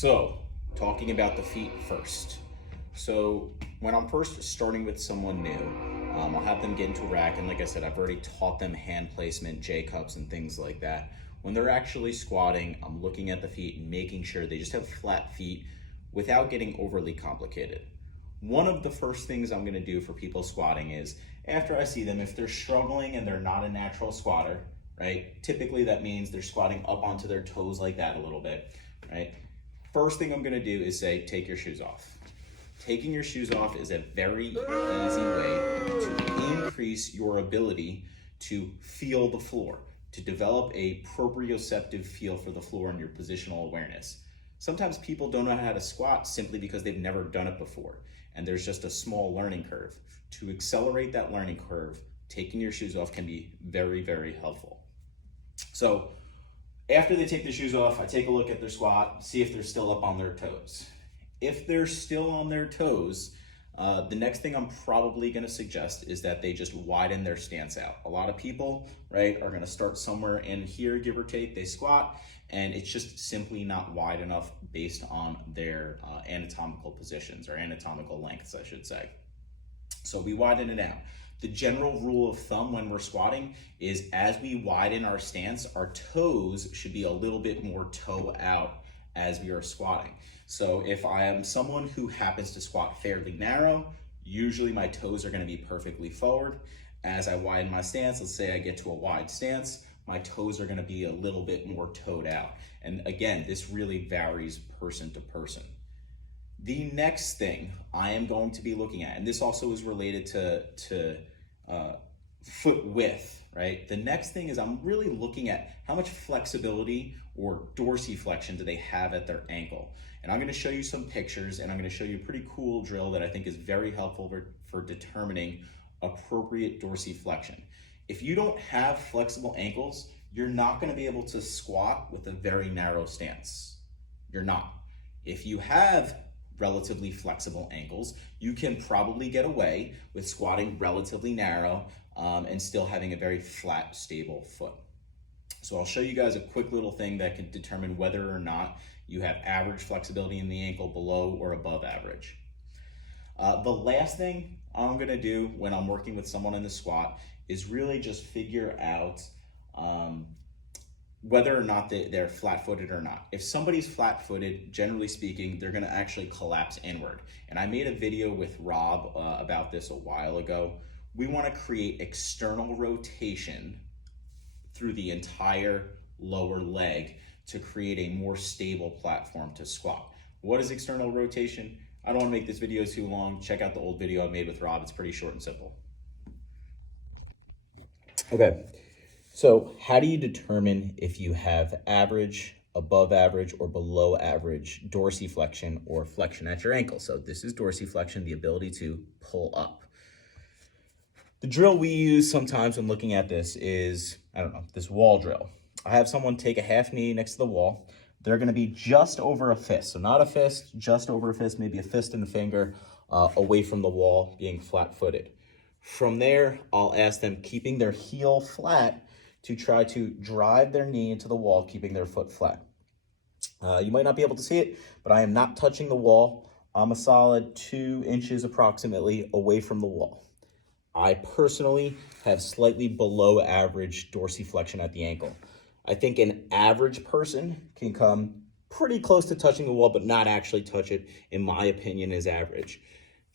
So, talking about the feet first. So, when I'm first starting with someone new, I'll have them get into a rack, and like I said, I've already taught them hand placement, J cups, and things like that. When they're actually squatting, I'm looking at the feet and making sure they just have flat feet without getting overly complicated. One of the first things I'm gonna do for people squatting is, after I see them, if they're struggling and they're not a natural squatter, right? Typically that means they're squatting up onto their toes like that a little bit, right? First thing I'm gonna do is say, take your shoes off. Taking your shoes off is a very easy way to increase your ability to feel the floor, to develop a proprioceptive feel for the floor and your positional awareness. Sometimes people don't know how to squat simply because they've never done it before, and there's just a small learning curve. To accelerate that learning curve, taking your shoes off can be very, very helpful. So after they take their shoes off, I take a look at their squat, see if they're still up on their toes. If they're still on their toes, the next thing I'm probably gonna suggest is that they just widen their stance out. A lot of people, right, are gonna start somewhere in here, give or take, they squat, and it's just simply not wide enough based on their anatomical positions, or anatomical lengths, I should say. So we widen it out. The general rule of thumb when we're squatting is, as we widen our stance, our toes should be a little bit more toe out as we are squatting. So if I am someone who happens to squat fairly narrow, usually my toes are gonna be perfectly forward. As I widen my stance, let's say I get to a wide stance, my toes are gonna be a little bit more toed out. And again, this really varies person to person. The next thing I am going to be looking at, and this also is related to foot width, right? The next thing is I'm really looking at how much flexibility or dorsiflexion do they have at their ankle. And I'm gonna show you some pictures, and I'm gonna show you a pretty cool drill that I think is very helpful for determining appropriate dorsiflexion. If you don't have flexible ankles, you're not gonna be able to squat with a very narrow stance. You're not. If you have relatively flexible ankles, you can probably get away with squatting relatively narrow and still having a very flat, stable foot. So I'll show you guys a quick little thing that can determine whether or not you have average flexibility in the ankle, below or above average. The last thing I'm gonna do when I'm working with someone in the squat is really just figure out whether or not they're flat-footed or not. If somebody's flat-footed, generally speaking, they're gonna actually collapse inward. And I made a video with Rob about this a while ago. We wanna create external rotation through the entire lower leg to create a more stable platform to squat. What is external rotation? I don't wanna make this video too long. Check out the old video I made with Rob. It's pretty short and simple. Okay. So how do you determine if you have average, above average, or below average dorsiflexion or flexion at your ankle? So this is dorsiflexion, the ability to pull up. The drill we use sometimes when looking at this is, this wall drill. I have someone take a half knee next to the wall. They're gonna be just over a fist. So not a fist, just over a fist, maybe a fist and a finger away from the wall, being flat-footed. From there, I'll ask them, keeping their heel flat, to try to drive their knee into the wall, keeping their foot flat. You might not be able to see it, but I am not touching the wall. I'm a solid 2 inches approximately away from the wall. I personally have slightly below average dorsiflexion at the ankle. I think an average person can come pretty close to touching the wall, but not actually touch it, in my opinion, is average.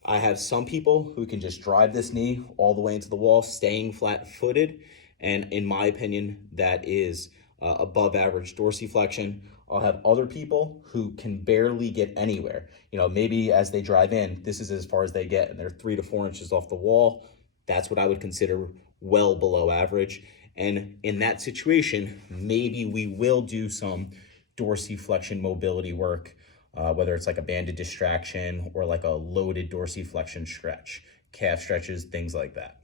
I have some people who can just drive this knee all the way into the wall, staying flat-footed, and in my opinion, that is above average dorsiflexion. I'll have other people who can barely get anywhere. You know, maybe as they drive in, this is as far as they get, and they're 3 to 4 inches off the wall. That's what I would consider well below average. And in that situation, maybe we will do some dorsiflexion mobility work, whether it's like a banded distraction or like a loaded dorsiflexion stretch, calf stretches, things like that.